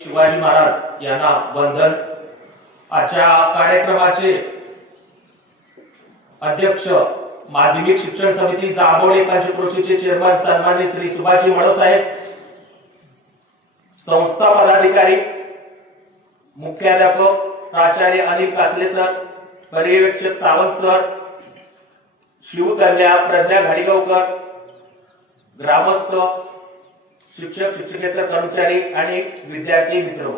शिवाजी महाराज यांना वंदन। आजच्या कार्यक्रमाचे अध्यक्ष माध्यमिक शिक्षण समिती जांभोळे पंचक्रोशीचे चेअरमन सन्माननीय श्री सुभाषजी मळो साहेब, संस्था पदाधिकारी, मुख्याध्यापक प्राचार्य अनिल कासले सर, पर्यवेक्षक सावंत सर, शिवकन्या प्रज्ञा घाडीगावकर, ग्रामस्थ, शिक्षक शिक्षकेतर कर्मचारी आणि विद्यार्थी मित्र,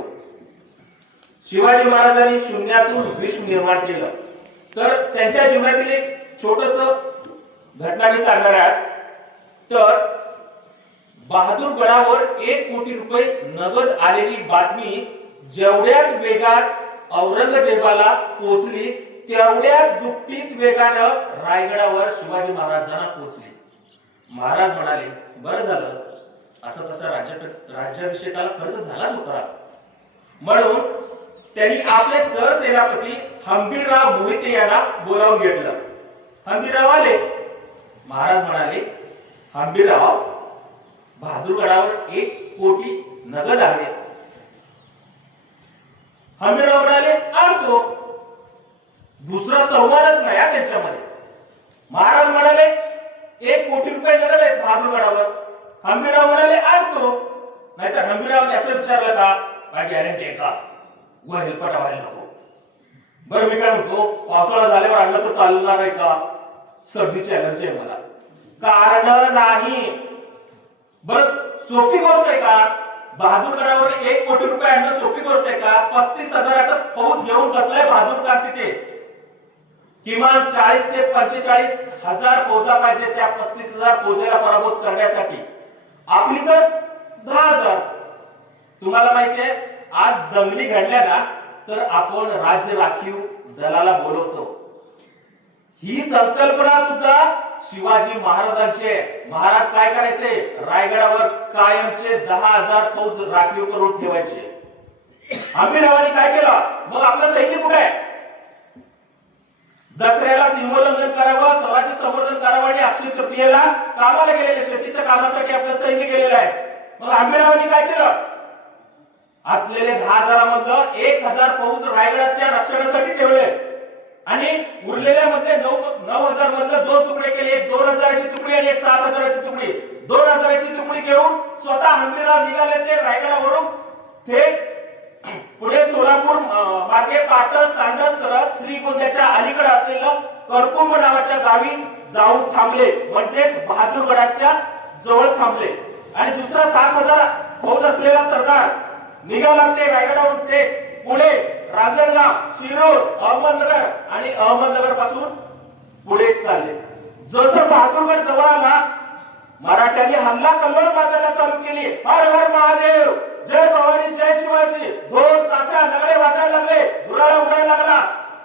शिवाजी महाराजांनी शून्यातून विश्व निर्माण केलं। तर त्यांच्या जीवनातील एक छोटस घटना मी सांगणार आहे। तर बहादूर गडावर 1 कोटी रुपये नगद आलेली बातमी जेवढ्याच वेगात औरंगजेबाला पोहोचली तेवढ्याच दुप्पटीत वेगानं रायगडावर शिवाजी महाराजांना पोहोचली। महाराज म्हणाले, बरं झालं, असं तसं राज्याभिषेकाला खर्च झालाच होता, म्हणून त्यांनी आपले सरसेनापती हंबीरराव मोहिते यांना बोलावून घेतलं। हंबीरराव आले। महाराज म्हणाले, हंबीरराव, बहादूरगडावर 1 कोटी नगद आहे। हंबीरराव म्हणाले, आणतो। दुसरा संवादच नाही त्यांच्यामध्ये। महाराज म्हणाले, 1 कोटी रुपये नगद आहेत बहादूरगडावर। हंबीरराव म्हणाले, आणतो। नाहीतर हंबीररावने असं विचारलं का, काय गॅरंटी आहे का, व हेलपाटा व्हायला नको? बरं, मी काय म्हणतो, पावसाळा झाल्यावर आणलं तर चालणार आहे का? सर्दीची अलर्जी आहे मला, कारण नाही। बरं, सोपी गोष्ट आहे का? बहादूरगडावर 1 कोटी रुपये आणणं सोपी गोष्ट आहे का? 35,000चा फौज घेऊन बसलाय बहादूर खान तिथे। किमान 40 ते 45,000 फौजा पाहिजे त्या 35,000 फौजेला पराभूत करण्यासाठी। आपली तर 10,000। तुम्हाला माहितीये, आज दंगली घडल्या ना तर आपण राज्य राखीव दलाला बोलवतो। ही संकल्पना सुद्धा शिवाजी महाराजांची आहे। महाराज काय करायचे, रायगडावर कायमचे 10,000 फौज राखीव करून ठेवायचे। हंबीररावांनी काय केलं, मग आपलं सैन्य कुठे आहे? दसऱ्याला सीमोल्लंघन करावं, स्वराज्य संवर्धन करावं आणि अक्षय तृतीयेला कामाला गेलेले, शेतीच्या कामासाठी आपलं सैन्य गेलेलं आहे। मग हंबीररावांनी काय केलं, असलेले 10,000 मधलं 1,000 फौज रायगडाच्या रक्षणासाठी ठेवले आणि उरलेल्या मध्ये 9,000 मधलं 2 तुकडे केले, एक 2,000ची तुकडी आणि एक 7,000ची तुकडी। 2,000ची तुकडी घेऊन स्वतः हंबीरराव निघाले ते रायगडावरून थेट पुढे सोलापूर मार्गे पाटस सांडस करत श्रीगोंद्याच्या अलीकडे असलेलं करकुंभ नावाच्या गावी जाऊन थांबले, म्हणजेच बहादूरगडाच्या जवळ थांबले। आणि दुसरा 7,000 फौज असलेला सरदार निघाला ते रायगडावरून ते पुढे रांजणगाव, शिरूर, अहमदनगर आणि अहमदनगर पासून पुढे चालले। जसं बहादूरगड जवळ आला, मराठ्यांनी हल्ला कल्लोळ माजायला चालू केली। हर हर महादेव, जय भवानी, जय शिवाजी, ढोल ताशा नगाडे वाजायला लागले, धुराळा उडायला लागला।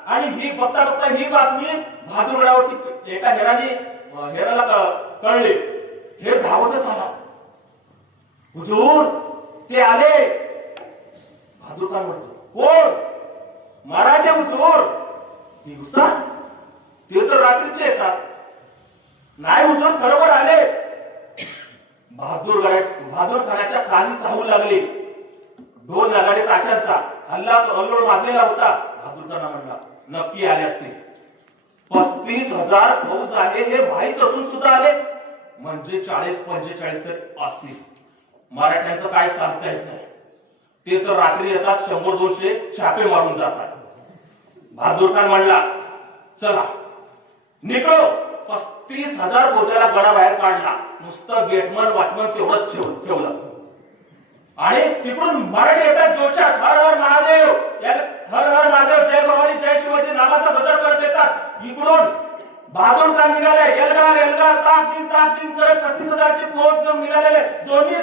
आणि ही बघता बघता ही बातमी बहादूरगडावरती एका हेराला कळली। हे धावतच आला, हुजूर ते आले। बहादूर खान म्हणतो, कोण? मराठे हुजूर। दिवसा? ते तर रात्रीचे येतात। नाही हुजूर, बरोबर आले। बहादूर खानाच्या कानी चाहू लागले। ढोल नगाडे ताशांचा हल्ला कल्लोळ माजलेला होता। बहादूर खान म्हणला, नक्की आले असतील। 35,000 फौज आहे हे माहीत असून सुद्धा आले, म्हणजे 40-45 तर असतील। मराठ्यांचं काय सांगता येत नाही, ते तर रात्री येतात, 100-200 छापे मारून जातात। बहादूर खान म्हणला, चला निघलो। 35,000 फौजाला गडाबाहेर काढला, नुसतं गेटमन वॉचमन तेवढंच ठेवलं। आणि तिकडून मराठी येतात जोशात, हर हर महादेव, हर हर महादेव, जय भवानी, जय शिवाजी नावाचा गजर करत येतात। इकडून बहादूर खान निघाले, एल्गार एल्गार ताक दिन करत 35,000ची फौज घेऊन निघालेले। दोन्ही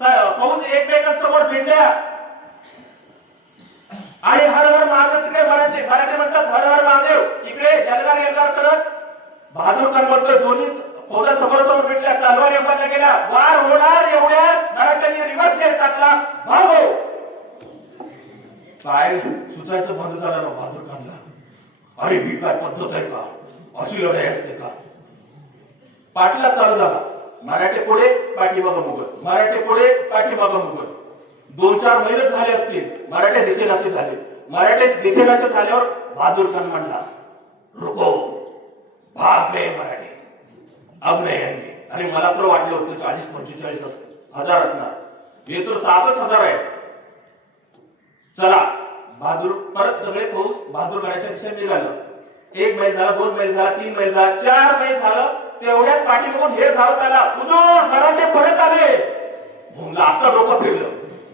फौज एकमेकांसमोर भिडल्या आणि हर हर महादेव, तिकडे मराठी म्हणतात हर हर महादेव, इकडे एल्गार एल्गार करत बहादूर खान म्हणतो, दोन्ही फौजा समोर समोर भेटल्या, तलवार एवढ्या गेल्या, वार होणार एवढ्यात मराठ्यांनी रिव्हर्स गेट टाकला, भागो। काय सुचायचं बंद झालं बहादूर खानला। अरे ही काय पद्धत आहे का, अशी लढाई असते का? पाठीला चालू झाला, मराठे पुढे पाठीमागं मुघल, मराठे पुढे पाठीमागं मुघल। 2-4 महिने झाले असतील मराठे दिसेनासे झाले. मराठे दिसेनासे झाल्यावर बहादूर खान म्हणला, रुको, भाग गए मराठे, अब नाही आएंगे. आणि मला तर वाटलं होतं 40-45 हजार असणार, हे तर 7,000 आहे. चला, बहादूर परत सगळे फौज बहादूरगडाच्या दिशेने निघालं. 1 मैल झाला, 2 मैल झाला, 3 मैल झाला, 4 मैल झालं. तेवढ्यात पाठीमागून हे धावत आला, हुजूर मराठे परत आले. म्हणलं आता डोकं फिरलं,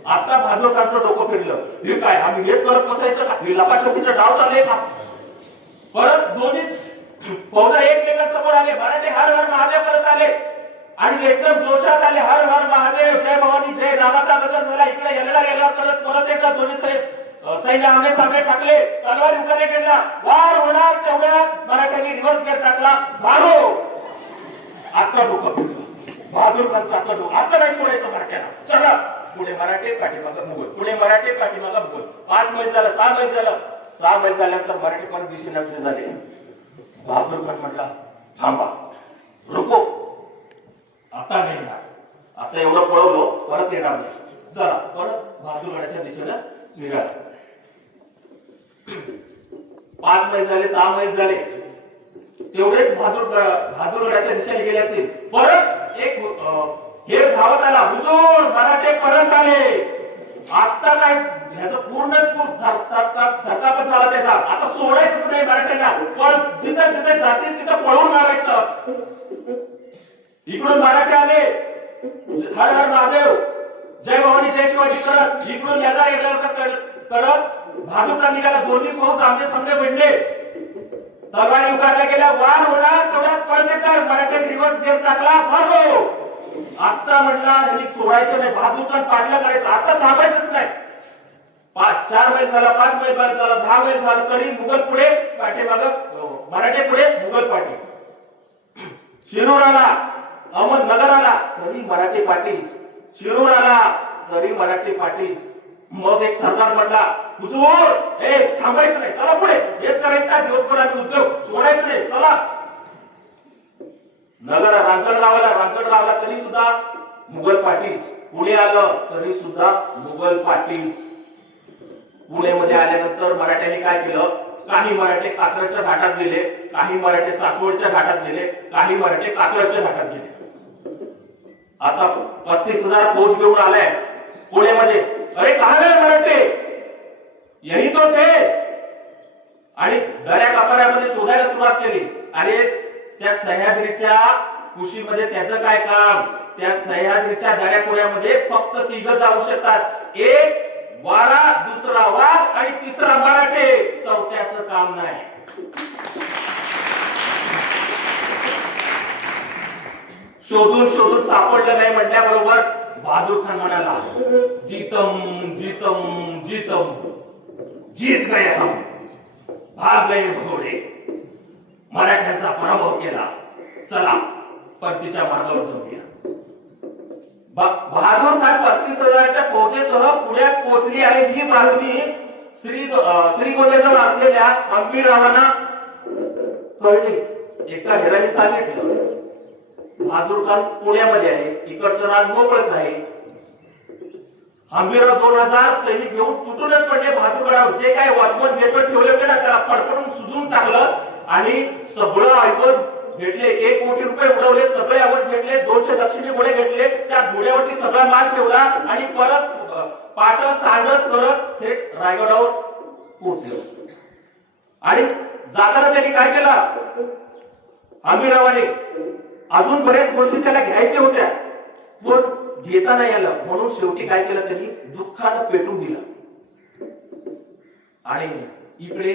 आता बहादूर खानचं डोकं फिरलं. हे काय, आम्ही हेच करत बसायचं का? हे लपाछपीचा डाव चालले का? परत दोन्ही फौजा एकमेकांसमोर आले. मराठे हर हर महादेव करत आले आणि एकदम जोशात आले. हर हर महादेव, जय भवानी, जय रामाचा गजर झाला. इकडे यायला गेला करत परत एकदा दोन्ही सैन्य आमने सामने टाकले. तलवार उगाने केला, वार होणार तेवढ्यात मराठ्यांनी रिव्हर्स गेअर टाकला. भागो. आता डोकं फिरलं बहादूर खानचं. आता नाही सोडायचं मराठ्याला. चला, पुढे मराठे, पाठीमागं मुघल, पुढे मराठे, पाठीमागं मुघल. 5 मैल झालं, 6 मैल झालं. 6 मैल झाल्यानंतर मराठी परत दिसेनासे झाले. बहादूर खान म्हटला, थांबा, रुको, आता नाही येणार. आता एवढं पळवलो, परत येणार नाही. चला, परत बहादूरगडाच्या दिशेने निघाला. 5 मैल झाले, 6 मैल झाले. तेवढेच बहादूरगडाच्या दिशेने गेले असतील. परत एक हे धावत आला, हुजूर मराठे परत आले. आता काय ह्याचं पूर्णच धक्कापच झाला त्याचा. आता सोडायचंच नाही मराठ्यांना, पण जिथं जिथे जातील तिथं पळून मारायचं. इकडून मराठे आले, हर हर महादेव, जय भवानी, जय शिवाजी करत. इकडून याचा करत बहादूर खान निघाला. दोन्ही फौज आमने सामने भिडले. तलवारी उगारल्या गेल्या. वार होणार तेवढ्यात परत येतात. मराठ्यांनी रिव्हर्स गेअर टाकला. भागो. आता म्हणला यांनी सोडायचं नाही, बहादूर खान पाठला करायचं. आता थांबायचंच नाही. 4 मैल झाला, 5 मैल झाला, 10 मैल झालं तरी मुघल पुढे, पाठीमागं मराठे पुढे, मुघल पाठी. शिरूर आला, अहमदनगर आला तरी मराठी पाठीच. शिरूर आला तरी मराठी पाठीच. मग एक सरदार म्हणला, हुजूर हे थांबायचं नाही, चला पुढे. हेच करायचं काय दिवसभर आम्ही उद्योग, सोडायचं नाही, चला. नगर रांजणगावला तरी सुद्धा मुघल पाठीच. पुणे आलं तरी सुद्धा मुघल पाठीच. पुणेमध्ये आल्यानंतर मराठ्यांनी काय केलं, काही मराठे कात्रजच्या घाटात गेले, काही मराठे सासवडच्या घाटात गेले, काही मराठे कात्रजच्या घाटात गेले. आता 35,000 फौज घेऊन आलाय पुणेमध्ये. अरे कहां गए मराठे, यही तो थे. आणि दऱ्या कापाऱ्यामध्ये शोधायला सुरुवात केली. आणि त्या सह्याद्रीच्या कुशीमध्ये त्याचं काय काम, त्या सह्याद्रीच्या दऱ्याकोऱ्यामध्ये फक्त 3 जाऊ शकतात. एक वारा, दुसरा वाघ आणि तिसरा मराठे. चौथ्याचं काम नाही. शोधून सापडलं नाही म्हटल्याबरोबर बहादूर खान म्हणाला, जीतम जीतम जीतम, जीत गए हम, भाग गए भगोडे. मराठ्यांचा पराभव केला. चला परतीच्या मार्गावर जाऊया. बहादूर खान 35,000च्या फौजेसह पुण्यात पोहोचली आहे ही बातमी श्रीगोंद्याजवळ असलेल्या हंबीररावांना कळली. एका हेराने सांगितलं, बहादूर खान पुण्यामध्ये आहे, इकडचं रान मोकळच आहे. हंबीरराव 2000 सैनिक घेऊन तुटूनच पडले बहादूरगडावर. जे काय वॉचमन बेपट ठेवले होते ना, त्याला पडपडून सुजून टाकलं आणि सगळं ऐकून भेटले. 1 कोटी रुपये उडवले, सगळे आवाज भेटले, 200 दक्षिणी घोडे घेतले, त्या घोड्यावरती सगळा माल ठेवला आणि परत पाटस सांडस करत थेट रायगडावर पोहोचले. आणि जाताना त्यांनी काय केलं, हंबीररावाने अजून बऱ्याच गोष्टी त्याला घ्यायच्या होत्या, पण घेता नाही आलं. म्हणून शेवटी काय केलं, त्यांनी दुःखानं पेटून दिलं. आणि इकडे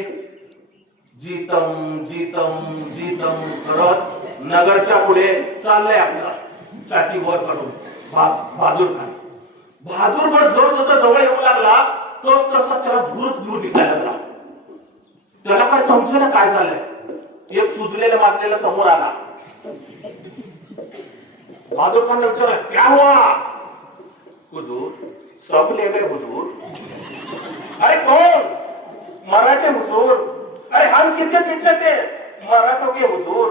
जीतम जीतम जीतम करत नगरच्या पुढे चाललंय आपला छाती वर काढून बहादूर खान. बहादूर जसं जवळ येऊ लागला तस तसा त्याला दूर दिसायला लागला. त्याला काय समजेना काय झालंय. एक सुजलेला मारलेला समोर आला. बहादूर खान ने विचारा, क्या हुआ हुजूर? सब ले गए हुजूर. अरे कौन? मराठे हुजूर. अरे हम किसके पीछे थे? मराठों के हुजूर.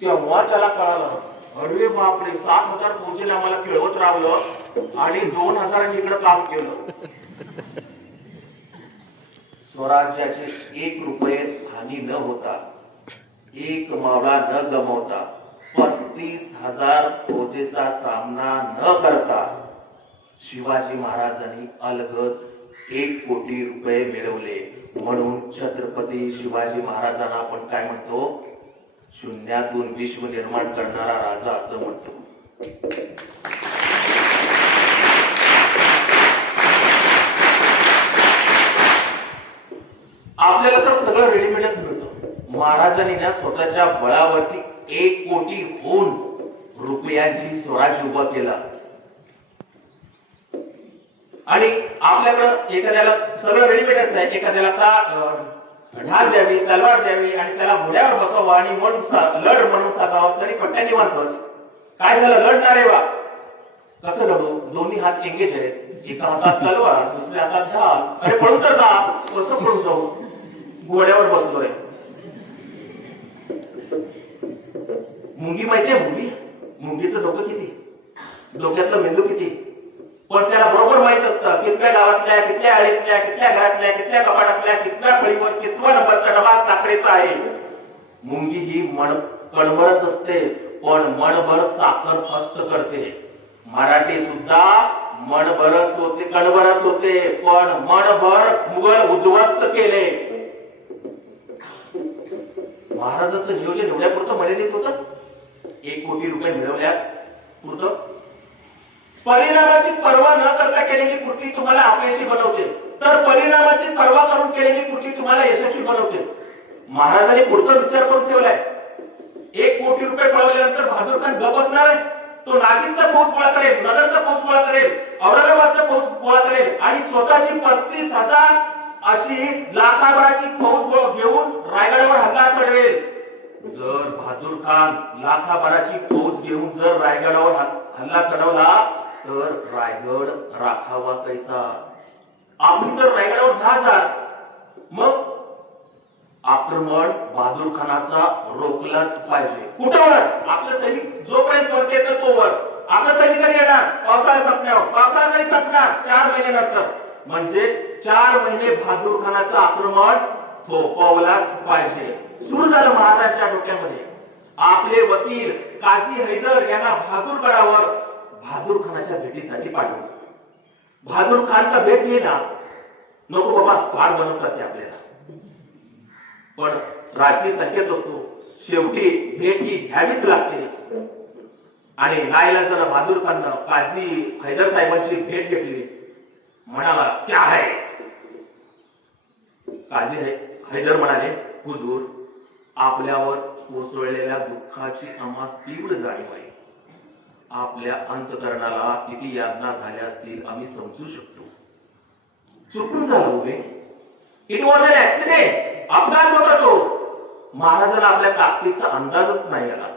तेव्हा त्याला कळालं अरे बापरे, 7,000 फौजीने आम्हाला खेळवत राहलं आणि 2,000 इकडे काम केलं. स्वराज्याचे 1 रुपये हानी न होता, 1 मावळा न गमावता, 35,000 फौजेचा सामना न करता शिवाजी महाराजांनी अलगद 1 कोटी रुपये मिळवले. म्हणून छत्रपती शिवाजी महाराजांना आपण काय म्हणतो? शून्यातून विश्व निर्माण करणारा राजा असं म्हणतो. आपल्याला तर सगळं रेडीमेडच मिळतं. महाराजांनी ना स्वतःच्या बळावरती 1 कोटी रुपयांची स्वराज्य उभा केला. आणि आपल्याकडं एखाद्याला सगळं रेडीमेडच आहे. एखाद्याला ढाल द्यावी, तलवार द्यावी आणि त्याला घोड्यावर बसवावं आणि लढ म्हणून सांगावं तरी पट्ट्याने मानतोच. काय झालं? लढणार आहे बा. कसं लढू? दोन्ही हात एंगेज आहेत, एका हातात तलवार, दुसऱ्या हातात ढाल. अरे पळून तर जा. कसं पळून जाऊ? घोड्यावर बसलोय. मुंगी माहितीये? मुंगीचं डोकं किती, डोक्यातलं मेंदू किती, पण त्याला बरोबर माहित असतं कितल्या गावातल्या, कितल्या आळीतल्या, कितल्या घरातल्या, कितल्या कपाटातल्या, कितल्या फळीवर कितवा नंबरचा डबा साखरेचा आहे. मुंगी ही कणभरच असते, पण मनभर साखर फस्त करते. मराठी सुद्धा मनभरच होते, कणभरच होते, पण मनभर मुघल उद्ध्वस्त केले. महाराजांचं नियोजन एवढ्यापुरतं मर्यादित होतं. 1 कोटी रुपये मिळवल्या पुरतं. परिणामाची पर्वा न करता केलेली कृती तुम्हाला अपयशी बनवते, तर परिणामाची पर्वा करून केलेली कृती तुम्हाला यशस्वी बनवते. महाराजांनी पुढचा विचार करून ठेवलाय. 1 कोटी रुपये पळवल्यानंतर बहादूर खान गप बसणार आहे. तो नाशिकचा फौज गोळा करेल, नगरचा फौज गोळा करेल, औरंगाबादचा फौज गोळा करेल आणि स्वतःची 35,000 अशी लाखाभराची फौज घेऊन रायगडावर हल्ला चढवेल. जर बहादूर खान लाखाभराची फौज घेऊन जर रायगडावर हल्ला चढवला तर रायगड राखावा कैसा? आपली तर रायगडावर 10,000. मग आक्रमण बहादूर खानाचा रोखलाच पाहिजे. कुठवर? आपलं सैनिक जोपर्यंत वरते तर तोवर. आपलं सैनिक कधी येणार? पावसाळा संपण्यावर. पावसाळा कधी संपणार? 4 महिने नंतर. म्हणजे 4 महिने बहादूर खानाचं आक्रमण थोपवलाच पाहिजे. सुरू झालं महाराजांच्या डोक्यामध्ये. आपले वकील काझी हैदर यांना बहादूरगडावर बहादूर खानाच्या भेटीसाठी पाठवलं. बहादूर खान का भेट घेना नको बाबा, फार बनवतात ते आपल्याला, पण राजकीय संकेत असतो. शेवटी भेट ही घ्यावीच लागते. आणि नाईलाजाने बहादूर खाननं काझी हैदर साहेबांची भेट घेतली. म्हणाला, क्या है? काझी हैदर म्हणाले, हुजूर, आपल्यावर कोसळलेल्या दुःखाची आम्हास तीव्र जाणीव आहे. आपल्या अंतकरणाला किती यातना झाल्या असतील आम्ही समजू शकतो. चुकून झालं उभे. It was an accident. अपघात होता तो. महाराजांना आपल्या ताकदीचा अंदाजच नाही आला.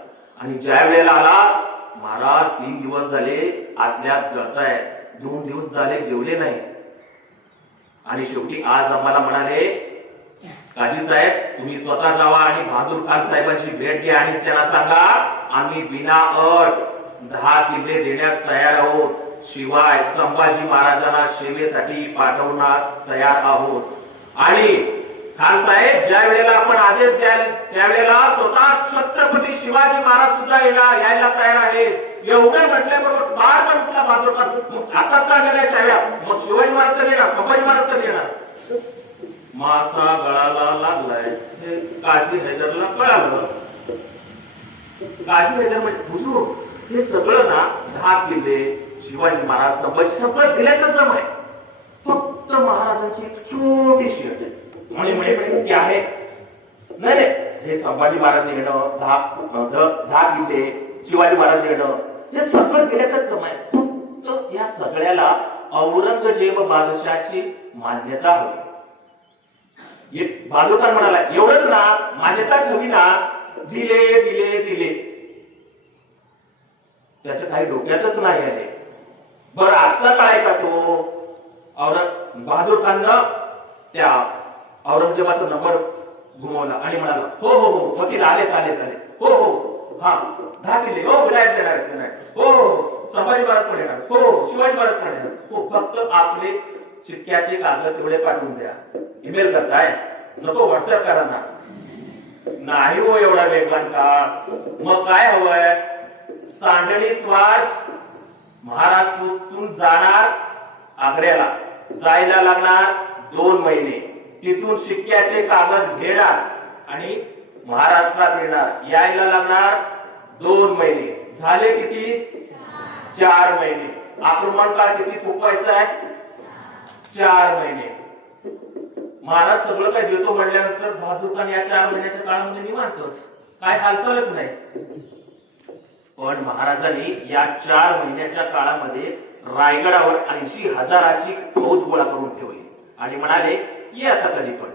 आणि ज्या वेळेला आला, महाराज 3 दिवस झाले आतल्यात जळतायत, 2 दिवस झाले जेवले नाही. आणि शेवटी आज आम्हाला म्हणाले, काझी साहेब, तुम्ही स्वतः जावा आणि बहादूर खान साहेबांची भेट घ्या आणि त्यांना सांगा, आम्ही बिना अट 10 किल्ले देण्यास तयार आहोत. शिवाय संभाजी महाराजांना सेवेसाठी पाठवण्यास तयार आहोत. आणि खान साहेब, ज्या वेळेला आपण आदेश द्याल त्यावेळेला स्वतः छत्रपती शिवाजी महाराज सुद्धा यायला तयार आहेत. एवढे म्हटल्याबरोबर फार पण उठला बहादूर खान. आताच का गेल्या छाव्या? मग शिवाजी महाराज तर येणार, संभाजी महाराज तर येणार. मासा गळाला लागलाय हे काझी हैदरला कळालं. काझी हैदर म्हणजे, हुजूर, हे सगळं ना 10 किल्ले शिवाजी महाराज संभाजी सगळं दिल्याचं जम आहे. फक्त महाराजांची एक छोटीशी अट आहे. म्हणे क्या आहे? नाही, हे संभाजी महाराज येणं, 10 किल्ले शिवाजी महाराज येणं, हे सगळं दिल्याचं जम आहे. फक्त या सगळ्याला औरंगजेब बादशाची मान्यता हवी. बहादूर खान म्हणाला, एवढंच ना, मान्यताच हवी ना? दिले दिले दिले. त्याच्या काही डोक्यातच नाही आहे. बरं, आजचा काय का तो? बहादूर खाननं त्या औरंगजेबाचा नंबर घुमवला आणि म्हणाला, हो हो हो, वकील आलेत आलेत आलेत. हो हो, हा 10 किल्ले हो विनायक देणार हो संभाजी महाराज पण येणार हो शिवाजी महाराज पण येणार हो फक्त आपले शिक्क्याचे कागद तेवढे पाठवून द्या. ईमेल करताय नको व्हॉट्सअप करा ना. नाही हो एवढा वेगवान का. मग काय हवंय. सांडणी श्वास महाराष्ट्रातून जाणार आग्र्याला जायला लागणार 2 महिने. तिथून शिक्क्याचे कागद घेणार आणि महाराष्ट्रात येणार यायला लागणार 2 महिने. झाले किती 4 महिने. आक्रमण काळ किती थोपवायचं आहे 4 महिने. महाराज सगळं काय देतो म्हणल्यानंतर बहादूर या 4 महिन्याच्या काळामध्ये निवांतच काय हालचालच नाही. पण महाराजांनी या 4 महिन्याच्या काळामध्ये रायगडावर 80,000ची फौज गोळा करून ठेवली आणि म्हणाले ये आता कधी पण.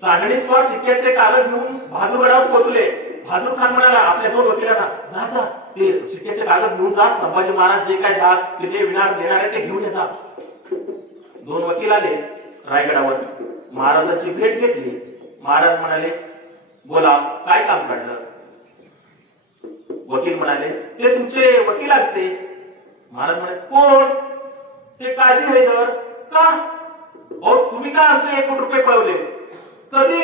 सांडणी स्पॉट शिक्क्याचे कागद घेऊन बहादूरगडावर पोहोचले. बहादूर खान म्हणाला आपल्या 2 वकिलांना जा जा ते शिक्क्याचे कागद घेऊन जा. संभाजी महाराज जे काय जा किल्ले विनार देणार आहे ते घेऊन ये जा. 2 वकील आले रायगडावर. महाराजांची भेट घेतली. महाराज म्हणाले बोला काय काम काढलं. वकील म्हणाले ते तुमचे वकील आहेत ते. महाराज म्हणाले कोण. ते काजी हैदर. का अहो तुम्ही काय आमचे 1 कोटी रुपये पळवले. कधी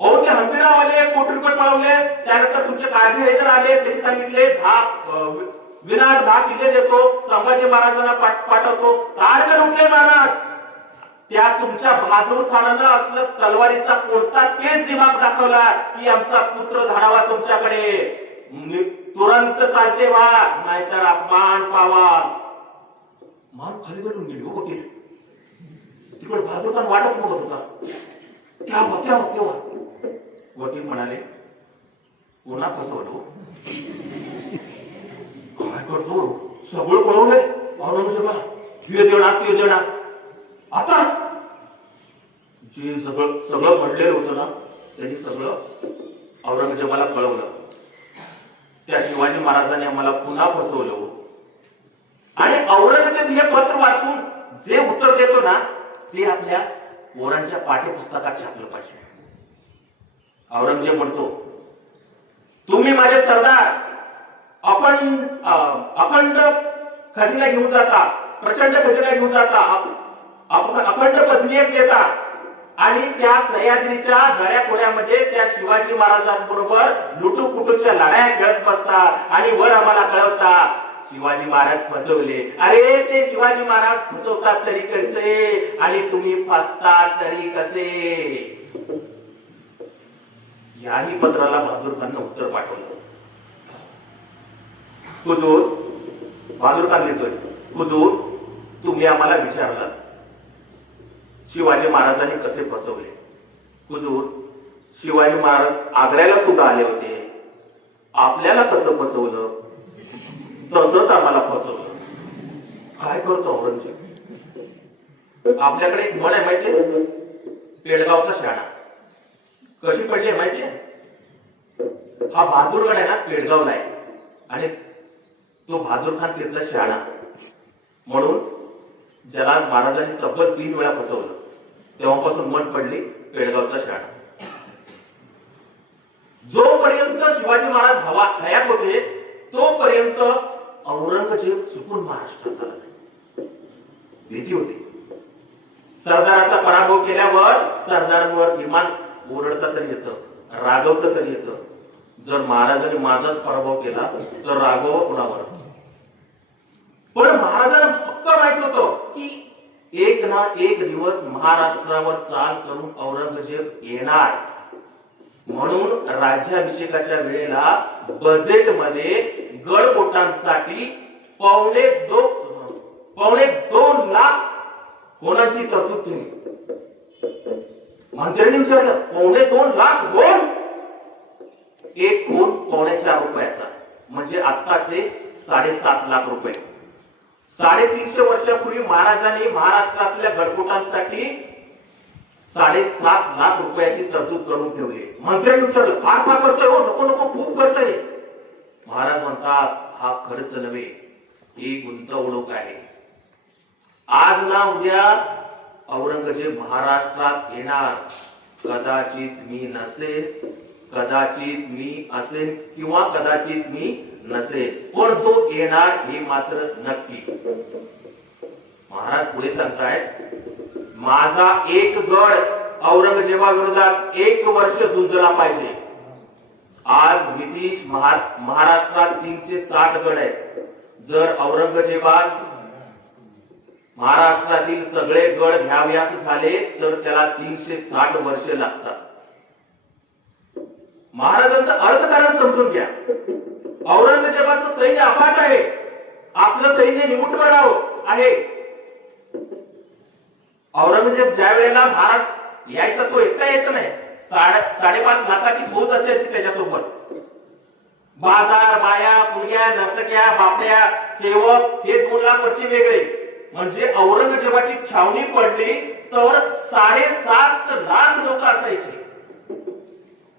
अहो ते हंबीराव आले 1 कोटी रुपये पळवले. त्यानंतर तुमचे काजी हैदर आले त्यांनी सांगितले 10 किल्ले देतो संभाजी महाराजांना पाठवतो. तारखे लुटले महाराज. त्या तुमच्या बहादूर खानानं असलं तलवारीचा कोणता तेच दिमाग दाखवला की आमचा पुत्र धाडावा तुमच्याकडे. तुरंत चालते वा नाहीतर अपमान पावा. मान खाली घालून गेली हो वकील. तिकडे बहादूर खान वाटच बघत होता. केव्हा वकील म्हणाले पुन्हा फसवलो. काय करतो सगळं पळवलंय औरंगजेबाला. ते देणार आता जे सगळं घडलेलं होतं ना त्यांनी सगळं औरंगजेबाला कळवलं. त्या शिवाजी महाराजांनी आम्हाला पुन्हा फसवलं आणि औरंगजेब हे पत्र वाचून जे उत्तर देतो ना ते आपल्या पोरांच्या पाठ्यपुस्तकात छापलं पाहिजे. औरंगजेब म्हणतो तुम्ही माझे सरदार अखंड खजिना घेऊन जाता. प्रचंड खजिना घेऊन जाता. अखंड पत्नी देता आणि त्या सह्याद्रीच्या दऱ्याखोऱ्यामध्ये त्या शिवाजी महाराजांबरोबर लुटूपुटूच्या लढाया खेळत बसता आणि वर आम्हाला कळवता शिवाजी महाराज फसवले. अरे ते शिवाजी महाराज फसवतात तरी कसे आणि तुम्ही फसतात तरी कसे. याही पत्राला बहादूर खाननं उत्तर पाठवलं. हुजूर बहादूर खान लिहितोय हुजूर तुम्ही आम्हाला विचारलं शिवाजी महाराजांनी कसे फसवले. हुजूर शिवाजी महाराज आग्र्याला सुद्धा आले होते. आपल्याला कसं फसवलं तसंच आम्हाला फसवलं. काय करतो औरंगजेब. आपल्याकडे एक म्हण आहे माहितीये पेडगावचा शहाणा. कशी पडली आहे माहितीये. हा बहादूरगड आहे ना पेडगावला आहे आणि तो बहादूर खान तिथला शहाणा म्हणून ज्याला महाराजांनी तब्बल 3 वेळा फसवलं तेव्हापासून म्हण पडली पेडगावचा शहाणा. जोपर्यंत शिवाजी महाराज हयात होते तोपर्यंत औरंगजेब चुकून महाराष्ट्रात आला नाही. भीती होती. सरदाराचा पराभव केल्यावर सरदारांवर किमान ओरडता तरी येतं रागवता तरी येतं. जर महाराजांनी माझाच पराभव केला तर राघव कुणावर. पण महाराजांना पक्क माहित होतं की एक ना एक दिवस महाराष्ट्रावर चाल करून औरंगजेब येणार. म्हणून राज्याभिषेकाच्या वेळेला बजेट मध्ये गडकोटांसाठी पावणे 2 लाख कोणाची तरतूद केली. मंत्र्यांनी विचारलं 2.5 लाख कोण. एक कोण 4.25 रुपयाचा म्हणजे आत्ताचे 7.5 लाख रुपये. 350 वर्षापूर्वी महाराजांनी महाराष्ट्रातल्या गडकोटांसाठी 7.5 लाख रुपयाची तरतूद करून ठेवली. मंत्र्यांनी विचारलं फार खर्च आहे हो. नको खूप खर्च आहे. महाराज म्हणतात हा खर्च नव्हे ही गुंतवणूक आहे. आज ना उद्या औरंगजेब महाराष्ट्रात येणार. कदाचित मी नसेल कदाचित मी असेन किंवा कदाचित मी नसेल, पण तो येणार हे मात्र नक्की. महाराज पुढे सांगतायत, माझा एक गड औरंगजेबाविरोधात 1 वर्ष झुंजला पाहिजे. आज ब्रिटिश महाराष्ट्रात 360 गड आहेत. जर औरंगजेबास महाराष्ट्रातील सगळे गड घ्याव्यास झाले तर त्याला 360 वर्षे लागतात. महाराजांचं अर्थकारण समजून घ्या. औरंगजेबाचं सैन्य अफाट आहे, आपलं सैन्य निमुटभर आहे. औरंगजेब ज्या वेळेला महाराष्ट्र यायचा तो एकटा यायचा नाही, 5.5 लाखाची फौज असायची त्याच्यासोबत. बाजार, बाया, मुलग्या, नर्तक्या, बापड्या, सेवक हे 2 लाख वरचे वेगळे. म्हणजे औरंगजेबाची छावणी पडली तर 7.5 लाख लोक असायचे.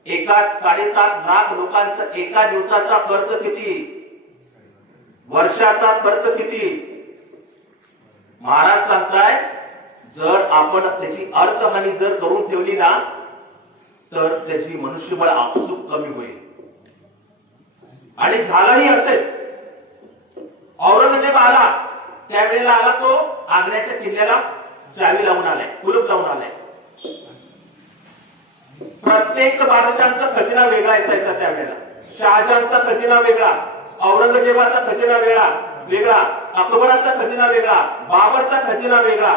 7.5 लाख लोकांचा एका दिवसाचा खर्च किती, वर्षाचा खर्च किती. महाराज सांगताय, जर आपण त्याची अर्थहानी जर करून ठेवली ना तर त्याची मनुष्यबळ आपसूक कमी होईल. आणि झालंही असेल. औरंगजेब आला त्यावेळेला आला तो आग्र्याच्या किल्ल्याला चावी लावून आलाय, कुलूप लावून आलाय. प्रत्येक बादशाहांचा खजिना वेगळा असायचा त्यावेळेला. शहाजहानचा खजिना वेगळा, औरंगजेबाचा खजिना वेगळा, अकबराचा खजिना वेगळा, बाबरचा खजिना वेगळा.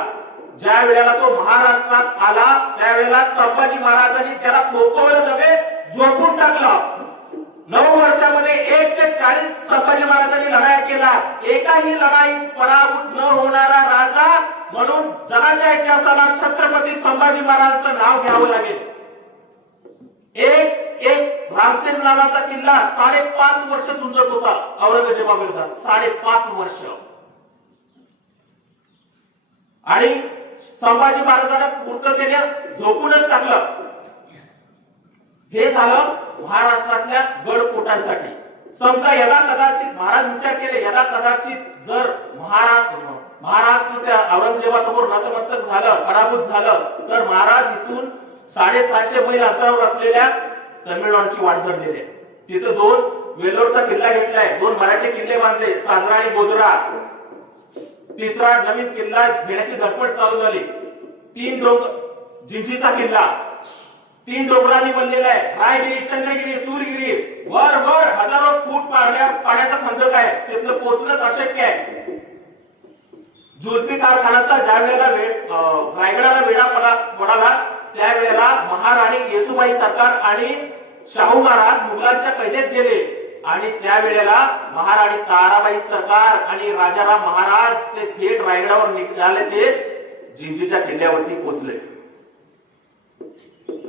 ज्या वेळेला तो महाराष्ट्रात आला त्यावेळेला संभाजी महाराजांनी त्याला थोपवलं नव्हे, झोपून टाकला. 9 वर्षामध्ये 140 संभाजी महाराजांनी लढाया केला. एकाही लढाईत पराभूत न होणारा राजा म्हणून जगाच्या इतिहासाला छत्रपती संभाजी महाराजांचं नाव घ्यावं लागेल. एक रामसेन नावाचा किल्ला 5.5 वर्ष झुंजत होता औरंगजेबाविरोधात. 5.5 वर्ष. आणि संभाजी महाराजांना पूर्णतेने झोपूनच टाकलं. हे झालं महाराष्ट्रातल्या गडकोटांसाठी. समजा यदा कदाचित महाराज विचार केले, यदा कदाचित जर महाराष्ट्र त्या औरंगजेबासमोर नतमस्तक झालं, पराभूत झालं तर महाराज इथून 750 मैल अंतरावर असलेल्या तमिळनाडूची वाट धरलेली आहे. तिथं 2 वेल्लोरचा किल्ला घेतलाय, 2 मराठी किल्ले बांधले, साजरा आणि गोजरा. 3रा नवीन किल्ला घेण्याची धडपड चालू झाली. 3 डोंगर, जिंजीचा किल्ला 3 डोंगरांनी बनलेला आहे. रायगिरी, चंद्रगिरी, सूर्यगिरी, वर वर हजारो फूट पाण्याचा खंदक आहे. तिथलं पोहोचणंच अशक्य आहे. जुल्फिकार खानाचा ज्या वेळेला रायगडाला वेढा पडाला त्यावेळेला महाराणी येसुबाई सरकार आणि शाहू महाराज मुघलांच्या कैदेत गेले. आणि त्यावेळेला महाराणी ताराबाई सरकार आणि राजाराम महाराज ते थेट रायगडावर निघाले, ते जिंजीच्या किल्ल्यावरती पोहोचले.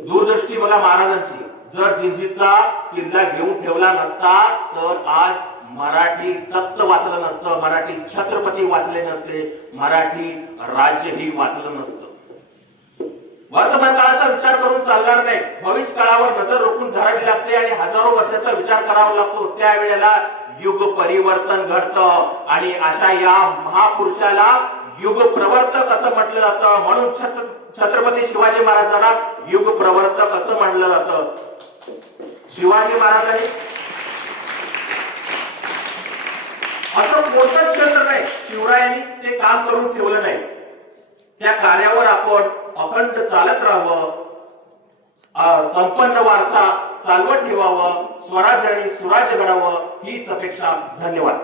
दूरदृष्टी बघा महाराजांची. जर जिंजीचा किल्ला घेऊन ठेवला नसता तर आज मराठी तख्त वाचलं नसतं, मराठी छत्रपती वाचले नसते, मराठी राज्यही वाचलं नसतं. वर्तमान काळाचा विचार करून चालणार नाही. भविष्य काळावर नजर रोखून धरावी लागते आणि हजारो वर्षाचा विचार करावा लागतो. त्यावेळेला युग परिवर्तन घडतं आणि अशा या महापुरुषाला युग प्रवर्तक असं म्हटलं जातं. म्हणून छत्रपती शिवाजी महाराजांना युग प्रवर्तक असं म्हटलं जातं. शिवाजी महाराजांनी असं मोठं क्षेत्र नाही, शिवरायांनी ते काम करून ठेवलं नाही. त्या कार्यावर आपण अखंड चालत राहावं, संपन्न वारसा चालवत ठेवावं, स्वराज्य आणि सुराज्य घडावं हीच अपेक्षा. धन्यवाद.